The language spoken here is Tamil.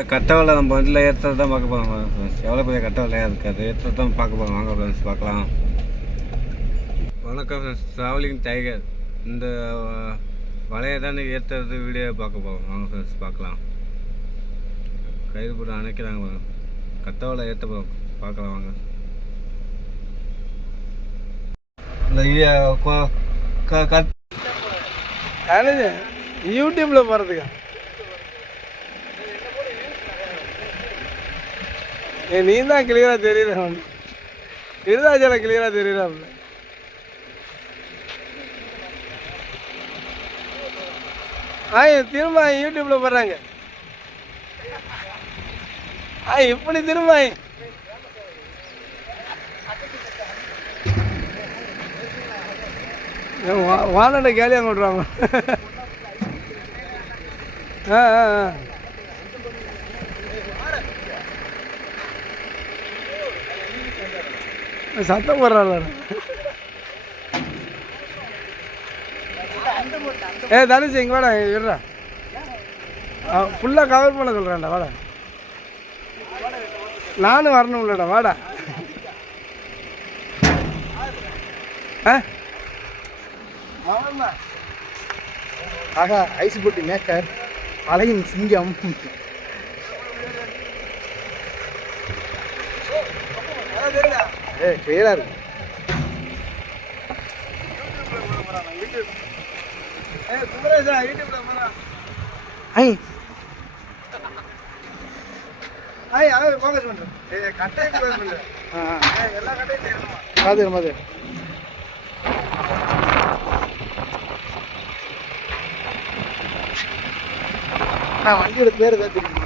கட்டை வெலை நம்ம வண்டியில் ஏற்றுறது தான் பார்க்க போகிறோம் ஃப்ரெண்ட்ஸ். எவ்வளோ பெரிய கட்டை வெலையாக இருக்குது, அது ஏற்றுறது தான் பார்க்க போகிறோம். வாங்க ஃப்ரெண்ட்ஸ் பார்க்கலாம். வணக்கம் ஃப்ரெண்ட்ஸ், ட்ராவலிங் டைகர். இந்த வலையை தான் ஏற்றுறது வீடியோ பார்க்க போகிறோம். வாங்க ஃப்ரெண்ட்ஸ் பார்க்கலாம். கயிறு போட்டு அணைக்கிறாங்க, கட்டை வெலை ஏற்ற போகிறோம், பார்க்கலாம் வாங்க. இந்த யூடியூப்ல போகிறதுக்கா நீ தான் கிளியராக தெரியல, விருதாச்சலம் கிளியராக தெரியல. திரும்ப யூடியூப்ல போடுறாங்க. இப்படி திரும்ப வானண்ட கேலியாக கொண்டுருவாங்க. சத்தம் போடுறாள். தனுஷ் இங்கே வாடா, விடுறா, ஃபுல்லாக கவர் பண்ண சொல்கிறேன்டா, வாடா. நானும் வரணும் இல்லைடா, வாடா. ஆகா, ஐஸ் போட்டி மேக்கர், அலையும் சிங்கம். கிளியரா இருக்கு. வண்டியோட பேர் ஏதாவது தெரியுமா?